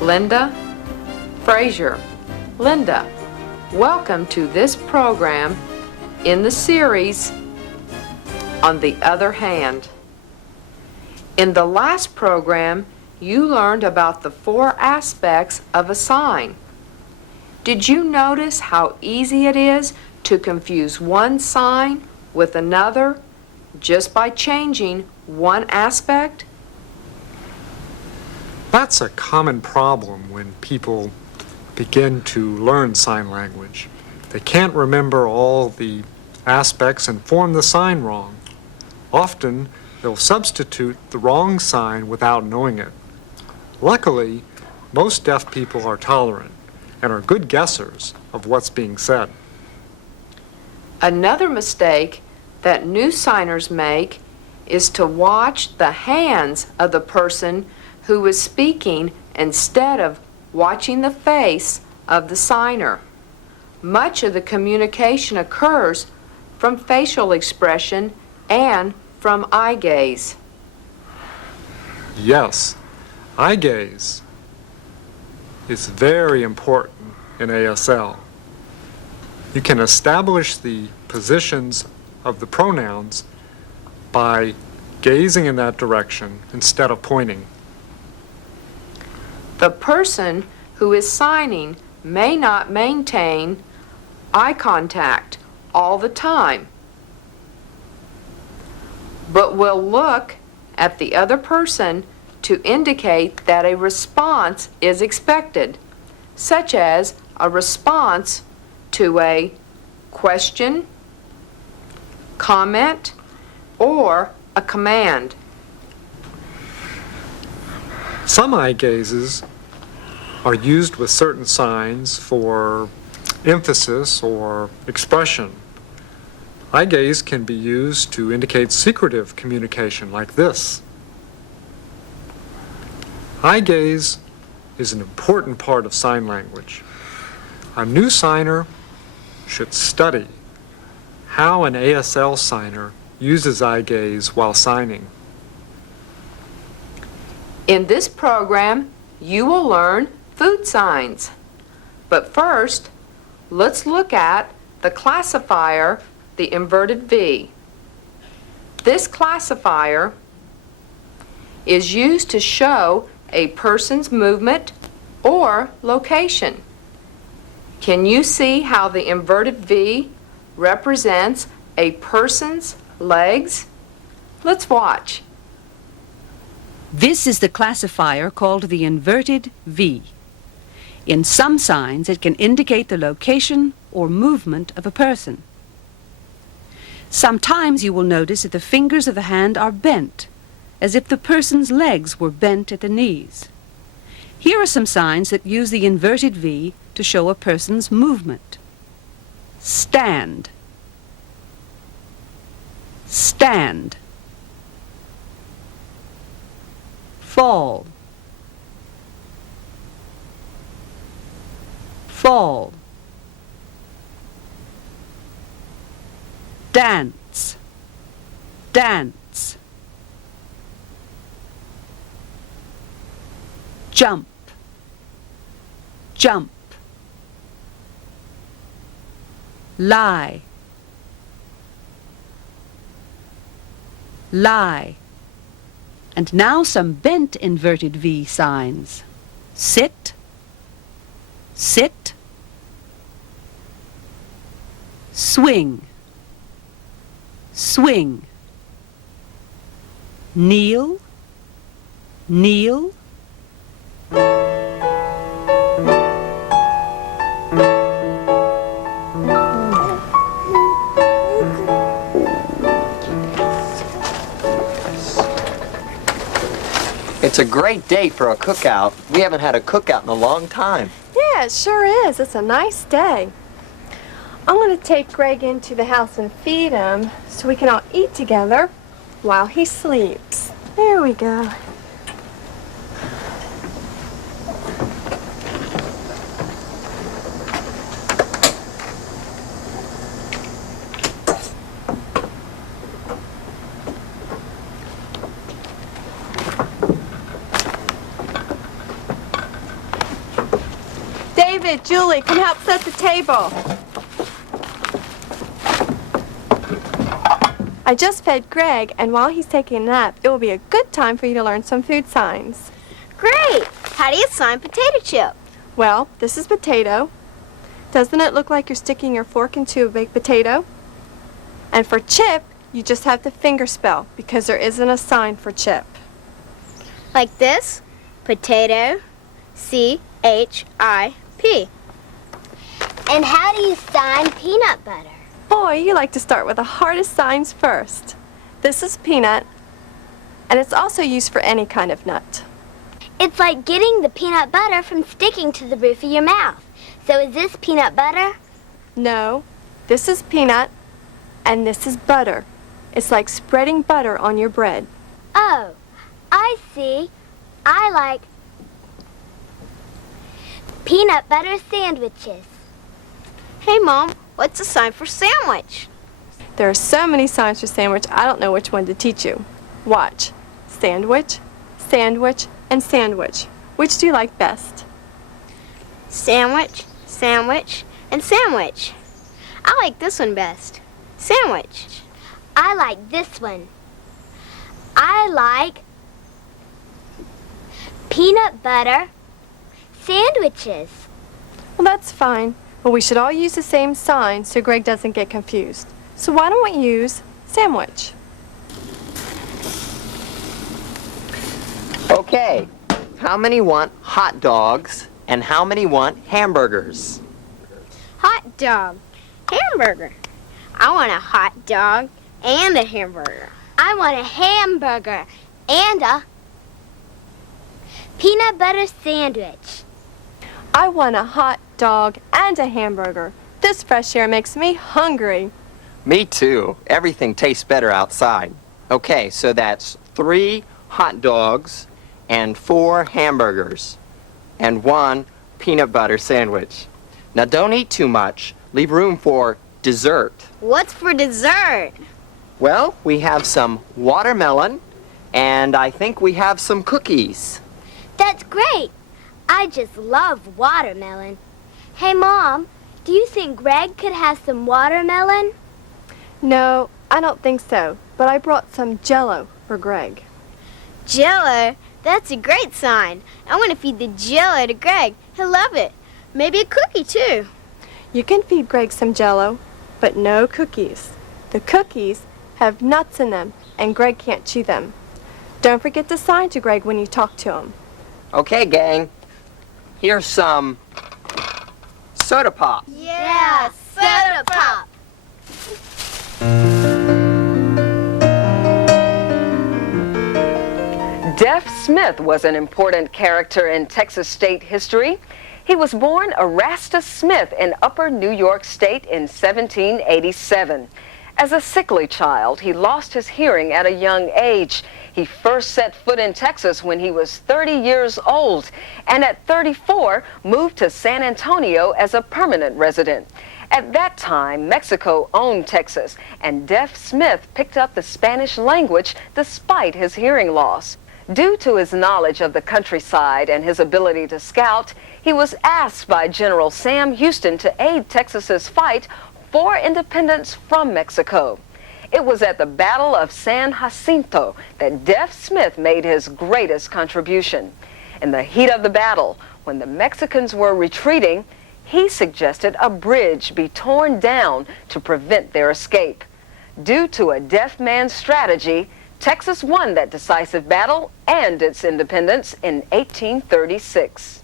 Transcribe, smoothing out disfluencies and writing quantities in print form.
Linda Frazier. Linda, welcome to this program in the series On the Other Hand. In the last program, you learned about the 4 aspects of a sign. Did you notice how easy it is to confuse one sign with another just by changing one aspect? That's a common problem when people begin to learn sign language. They can't remember all the aspects and form the sign wrong. Often, they'll substitute the wrong sign without knowing it. Luckily, most deaf people are tolerant and are good guessers of what's being said. Another mistake that new signers make is to watch the hands of the person who is speaking instead of watching the face of the signer. Much of the communication occurs from facial expression and from eye gaze. Yes, eye gaze is very important in ASL. You can establish the positions of the pronouns by gazing in that direction instead of pointing. The person who is signing may not maintain eye contact all the time, but will look at the other person to indicate that a response is expected, such as a response to a question, comment, or a command. Some eye gazes are used with certain signs for emphasis or expression. Eye gaze can be used to indicate secretive communication like this. Eye gaze is an important part of sign language. A new signer should study how an ASL signer uses eye gaze while signing. In this program, you will learn food signs. But first, let's look at the classifier, the inverted V. This classifier is used to show a person's movement or location. Can you see how the inverted V represents a person's legs? Let's watch. This is the classifier called the inverted V. In some signs, it can indicate the location or movement of a person. Sometimes you will notice that the fingers of the hand are bent, as if the person's legs were bent at the knees. Here are some signs that use the inverted V to show a person's movement. Stand. Stand. Fall. Fall. Dance. Dance. Jump. Jump. Lie. Lie. And now some bent inverted V signs. Sit. Sit. Swing. Swing. Kneel. Kneel. It's a great day for a cookout. We haven't had a cookout in a long time. Yeah, it sure is. It's a nice day. I'm going to take Greg into the house and feed him so we can all eat together while he sleeps. There we go. David, Julie, come help set the table. I just fed Greg, and while he's taking a nap, it will be a good time for you to learn some food signs. Great! How do you sign potato chip? Well, this is potato. Doesn't it look like you're sticking your fork into a baked potato? And for chip, you just have to finger spell because there isn't a sign for chip. Like this? Potato, C-H-I-P. And how do you sign peanut butter? Boy, you like to start with the hardest signs first. This is peanut, and it's also used for any kind of nut. It's like getting the peanut butter from sticking to the roof of your mouth. So is this peanut butter? No, this is peanut, and this is butter. It's like spreading butter on your bread. Oh, I see. I like peanut butter sandwiches. Hey, Mom, what's the sign for sandwich? There are so many signs for sandwich, I don't know which one to teach you. Watch. Sandwich, sandwich, and sandwich. Which do you like best? Sandwich, sandwich, and sandwich. I like this one best. Sandwich. I like this one. I like peanut butter sandwiches. Well, that's fine. But we should all use the same sign so Greg doesn't get confused. So why don't we use sandwich? Okay, how many want hot dogs and how many want hamburgers? Hot dog. Hamburger. I want a hot dog and a hamburger. I want a hamburger and a peanut butter sandwich. I want a hot dog and a hamburger. This fresh air makes me hungry. Me too. Everything tastes better outside. Okay, so that's 3 hot dogs and 4 hamburgers and 1 peanut butter sandwich. Now don't eat too much. Leave room for dessert. What's for dessert? Well, we have some watermelon and I think we have some cookies. That's great. I just love watermelon. Hey, Mom, do you think Greg could have some watermelon? No, I don't think so. But I brought some Jell-O for Greg. Jell-O? That's a great sign. I want to feed the Jell-O to Greg. He'll love it. Maybe a cookie, too. You can feed Greg some Jell-O, but no cookies. The cookies have nuts in them, and Greg can't chew them. Don't forget to sign to Greg when you talk to him. Okay, gang. Here's some soda pop. Yeah, soda pop. Deaf Smith was an important character in Texas state history. He was born Erastus Smith in Upper New York State in 1787. As a sickly child, he lost his hearing at a young age. He first set foot in Texas when he was 30 years old, and at 34 moved to San Antonio as a permanent resident. At that time, Mexico owned Texas, and Deaf Smith picked up the Spanish language despite his hearing loss. Due to his knowledge of the countryside and his ability to scout, he was asked by General Sam Houston to aid Texas's fight for independence from Mexico. It was at the Battle of San Jacinto that Deaf Smith made his greatest contribution. In the heat of the battle, when the Mexicans were retreating, he suggested a bridge be torn down to prevent their escape. Due to a deaf man's strategy, Texas won that decisive battle and its independence in 1836.